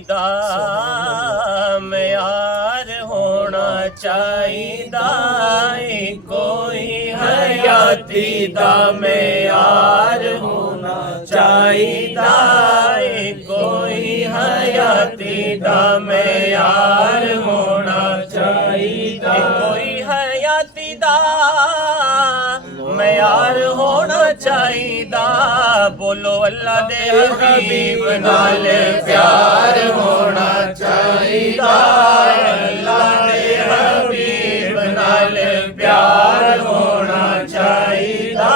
ਦਾ ਮਿਆਰ ਹੋਣਾ ਚਾਹੀਦਾ ਏ, ਕੋਈ ਹਯਾਤੀ ਦਾ ਮਿਆਰ ਹੋਣਾ ਚਾਹੀਦਾ ਏ, ਕੋਈ ਹਯਾਤੀ ਦਾ ਮਿਆਰ ਹੋਣਾ ਚਾਹੀਦਾ, ਕੋਈ ਹਯਾਤੀ ਦਾ ਮਿਆਰ ਹੋਣਾ ਚਾਹੀਦਾ। ਬੋਲੋ ਅੱਲਾ ਦੇ ਹਬੀਬ ਨਾਲ ਪਿਆਰ ਹੋਣਾ ਚਾਹੀਦਾ, ਅੱਲਾ ਦੇ ਹਬੀਬ ਨਾਲ ਪਿਆਰ ਹੋਣਾ ਚਾਹੀਦਾ,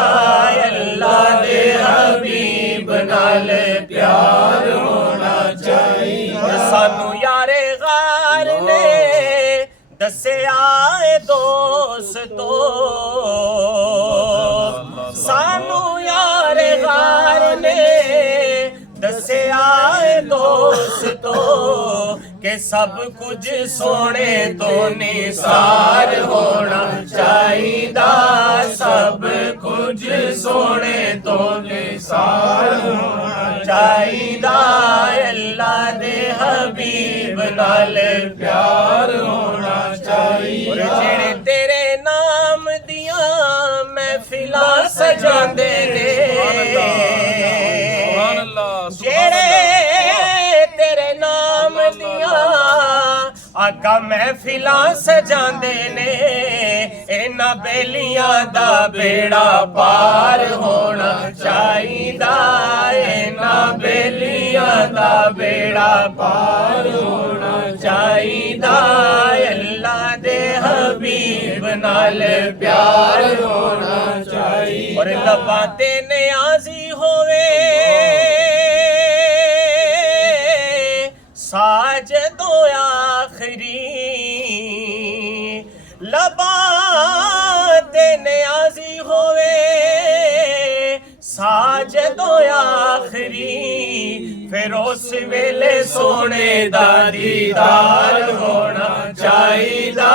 ਅੱਲਾ ਦੇ ਹਬੀਬ ਨਾਲ ਪਿਆਰ ਹੋਣਾ ਚਾਹੀਦਾ। ਸਾਨੂੰ ਯਾਰੇ ਗਾਰ ਨੇ ਦੱਸਿਆ ਏ ਦੋਸਤੋ, ਸਾਨੂੰ ਯਾਰੇ ਗਾਰ ਨੇ ਦੱਸਿਆ ਏ ਦੋਸਤੋ ਕਿ ਸਭ ਕੁਝ ਸੋਹਣੇ ਤੋਂ ਨਿਸਾਰ ਹੋਣਾ ਚਾਹੀਦਾ, ਸਭ ਕੁਝ ਸੋਹਣੇ ਤੋਂ ਨਿਸਾਰ ਹੋਣਾ ਚਾਹੀਦਾ, ਅੱਲਾ ਦੇ ਹਬੀਬ ਨਾਲ ਪਿਆਰ ਹੋਣਾ ਚਾਹੀਦਾ। ਜਿਹੜੇ ਤੇਰੇ ਨਾਮ ਦੀਆਂ ਮਹਿਫਿਲਾਂ ਸਜਾਉਂਦੇ ਨੇ, ਜਿਹੜੇ ਤੇਰੇ ਨਾਮ ਦੀਆਂ ਆਕਾ ਮਹਿਫਿਲਾਂ ਸਜਾਉਂਦੇ ਨੇ, ਇਹਨਾਂ ਬੇਲੀਆਂ ਦਾ ਬੇੜਾ ਪਾਰ ਹੋਣਾ ਚਾਹੀਦਾ, ਇਹਨਾਂ ਬੇਲੀਆਂ ਦਾ ਬੇੜਾ ਪਾਰ ਹੋਣਾ ਚਾਹੀਦਾ, ਅੱਲਾ ਦੇ ਹਬੀਬ ਨਾਲ ਪਿਆਰ ਹੋਣਾ ਚਾਹੀਦਾ। ਔਰ ਲੱਭਾਂ ਤੇ ਨਿਆਜ਼ੀ ਹੋਵੇ ਸਾਜਦੋਂ ਆਖਰੀ, ਲੱਭਾਂ ਤੇ ਨਿਆਜ਼ੀ ਹੋਵੇ ਸਾਜਦੋਂ ਆਖਰੀ, ਫਿਰ ਉਸ ਵੇਲੇ ਸੋਹਣੇ ਦਾ ਦੀਦਾਰ ਹੋਣਾ ਚਾਹੀਦਾ,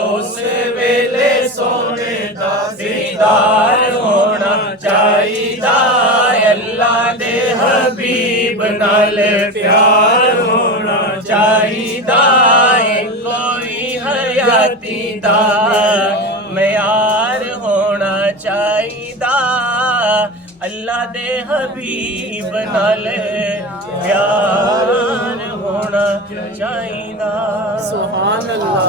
ਉਸ ਵੇਲੇ ਸੋਹਣੇ ਦਾ ਦੀਦਾਰ ਹੋਣਾ ਚਾਹੀਦਾ, ਅੱਲਾ ਦੇ ਹਬੀਬ ਨਾਲ ਪਿਆਰ ਹੋਣਾ ਚਾਹੀਦਾ, ਕੋਈ ਹਯਾਤੀ ਦਾ ਮਿਆਰ ਹੋਣਾ ਚਾਹੀਦਾ, ਅੱਲਾ ਦੇ ਹਬੀਬ ਨਾਲ ਪਿਆਰ ਹੋਣਾ ਚਾਹੀਦਾ। ਸੁਭਾਨ ਅੱਲਾਹ।